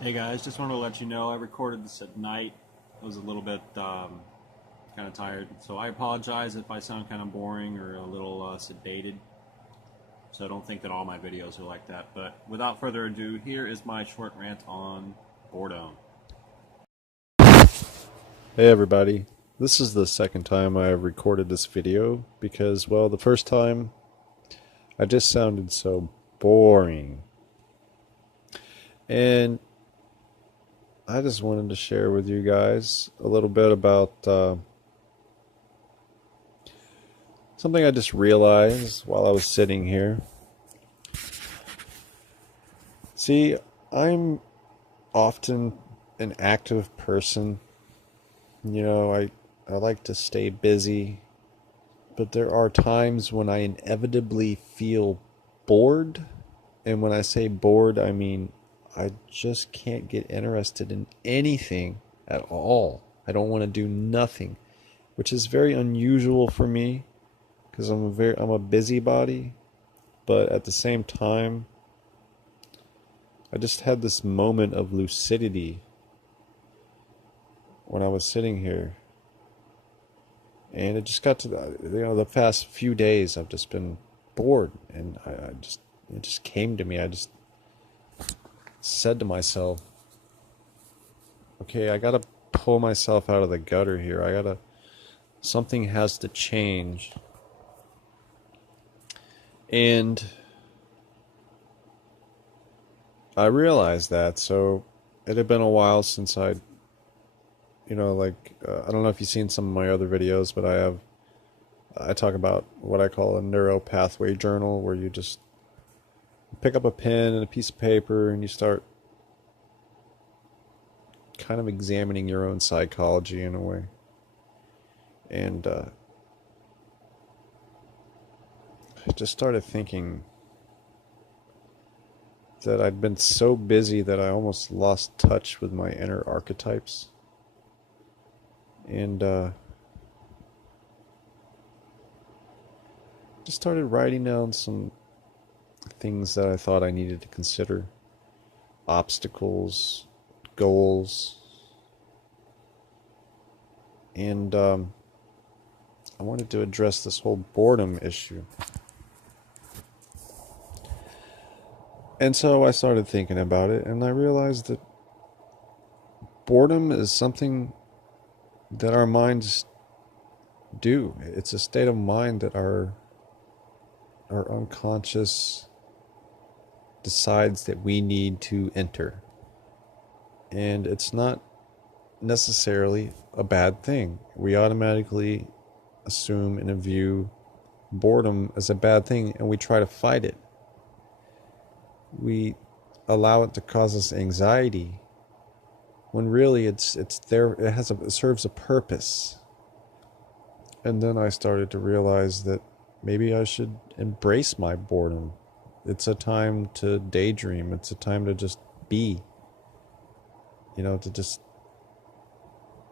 Hey guys, just wanted to let you know I recorded this at night. I was a little bit kind of tired, so I apologize if I sound kind of boring or a little sedated. So don't think that all my videos are like that. But without further ado, here is my short rant on boredom. Hey everybody, this is the second time I have recorded this video because, well, the first time I just sounded so boring. And I just wanted to share with you guys a little bit about something I just realized while I was sitting here. See, I'm often an active person. I like to stay busy, but there are times when I inevitably feel bored. And when I say bored, I mean I just can't get interested in anything at all. I don't want to do nothing, which is very unusual for me because I'm a busybody, but at the same time, I just had this moment of lucidity when I was sitting here. And it just got to the past few days I've just been bored, and it just came to me. I just said to myself, okay, I gotta pull myself out of the gutter here. Something has to change. And I realized that. So it had been a while since I don't know if you've seen some of my other videos, but I talk about what I call a neuro pathway journal, where you just pick up a pen and a piece of paper and you start kind of examining your own psychology in a way. And I just started thinking that I'd been so busy that I almost lost touch with my inner archetypes. And just started writing down some things that I thought I needed to consider: obstacles, goals. And I wanted to address this whole boredom issue. And so I started thinking about it, and I realized that boredom is something that our minds do. It's a state of mind that our unconscious decides that we need to enter. And it's not necessarily a bad thing. We automatically assume and view boredom as a bad thing, and we try to fight it. We allow it to cause us anxiety when really it's there. It serves a purpose. And then I started to realize that maybe I should embrace my boredom. It's a time to daydream. It's a time to just be. To just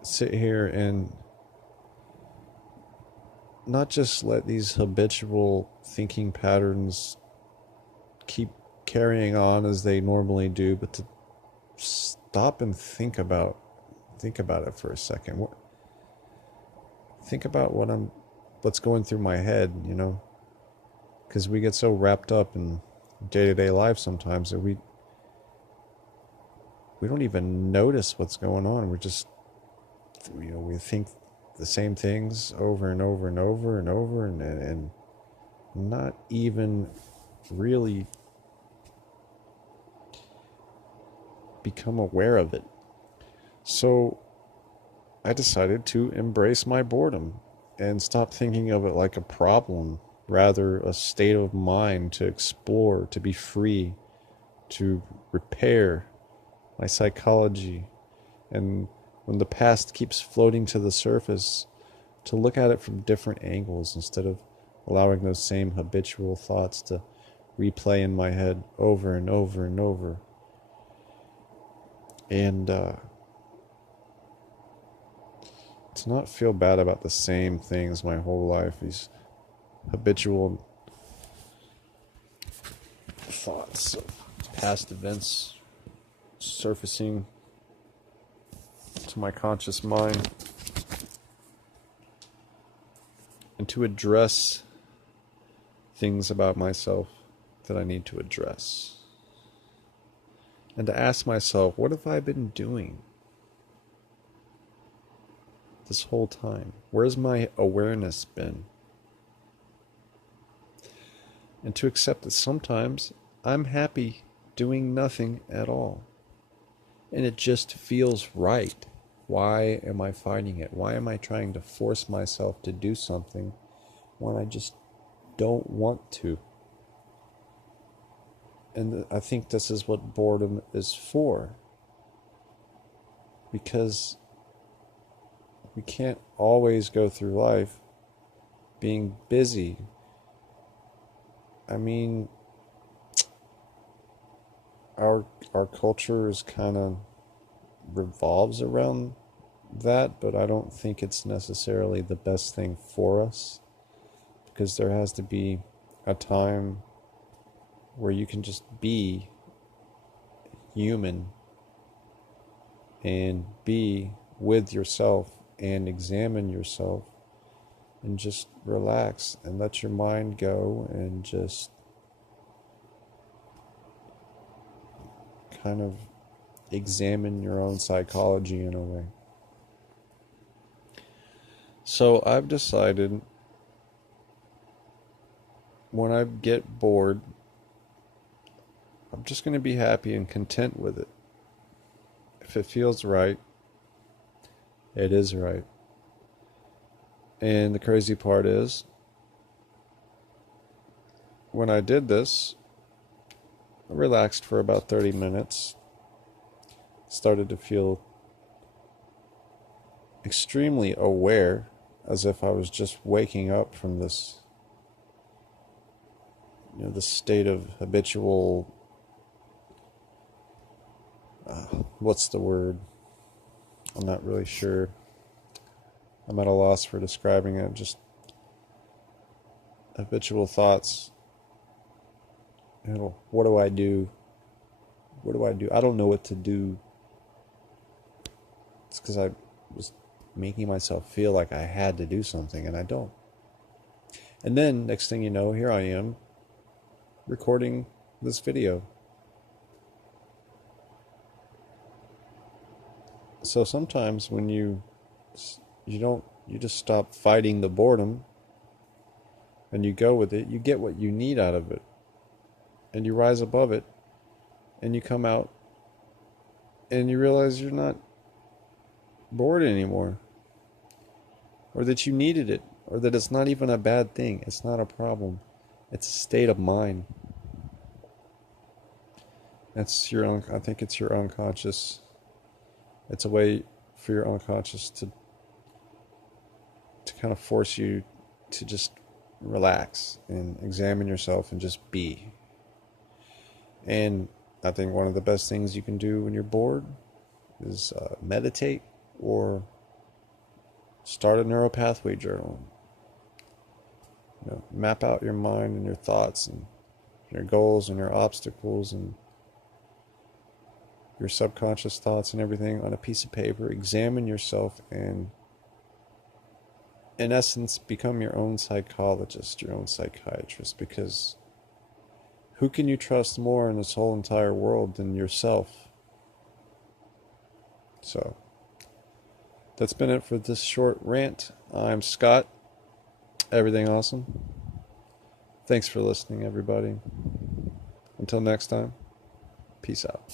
sit here and not just let these habitual thinking patterns keep carrying on as they normally do, but to stop and think about it for a second. Think about what's going through my head, because we get so wrapped up in day-to-day life sometimes that we don't even notice what's going on. We're just, we think the same things over and over and over and over, and not even really become aware of it. So I decided to embrace my boredom and stop thinking of it like a problem, rather a state of mind to explore, to be free, to repair my psychology. And when the past keeps floating to the surface, to look at it from different angles instead of allowing those same habitual thoughts to replay in my head over and over and over. And to not feel bad about the same things my whole life, these habitual thoughts of past events, surfacing to my conscious mind, and to address things about myself that I need to address. And to ask myself, what have I been doing this whole time? Where's my awareness been? And to accept that sometimes I'm happy doing nothing at all. And it just feels right. Why am I fighting it? Why am I trying to force myself to do something when I just don't want to? And I think this is what boredom is for. Because we can't always go through life being busy. I mean, our culture is kind of revolves around that, but I don't think it's necessarily the best thing for us, because there has to be a time where you can just be human and be with yourself and examine yourself and just relax and let your mind go and just kind of examine your own psychology in a way. So I've decided when I get bored, I'm just going to be happy and content with it. If it feels right, it is right. And the crazy part is, when I did this, I relaxed for about 30 minutes, started to feel extremely aware, as if I was just waking up from this, this state of habitual, what's the word? I'm not really sure. I'm at a loss for describing it. Just habitual thoughts. What do I do? What do I do? I don't know what to do. It's because I was making myself feel like I had to do something, and I don't. And then, next thing you know, here I am, recording this video. So sometimes when you just stop fighting the boredom and you go with it, you get what you need out of it, and you rise above it, and you come out and you realize you're not bored anymore, or that you needed it, or that it's not even a bad thing. It's not a problem. It's a state of mind. I think it's your unconscious. It's a way for your unconscious to kind of force you to just relax and examine yourself and just be. And I think one of the best things you can do when you're bored is meditate or start a neuropathway journal. Map out your mind and your thoughts and your goals and your obstacles and your subconscious thoughts and everything on a piece of paper. Examine yourself and, in essence, become your own psychologist, your own psychiatrist, because who can you trust more in this whole entire world than yourself? So, that's been it for this short rant. I'm Scott. Everything awesome. Thanks for listening, everybody. Until next time, peace out.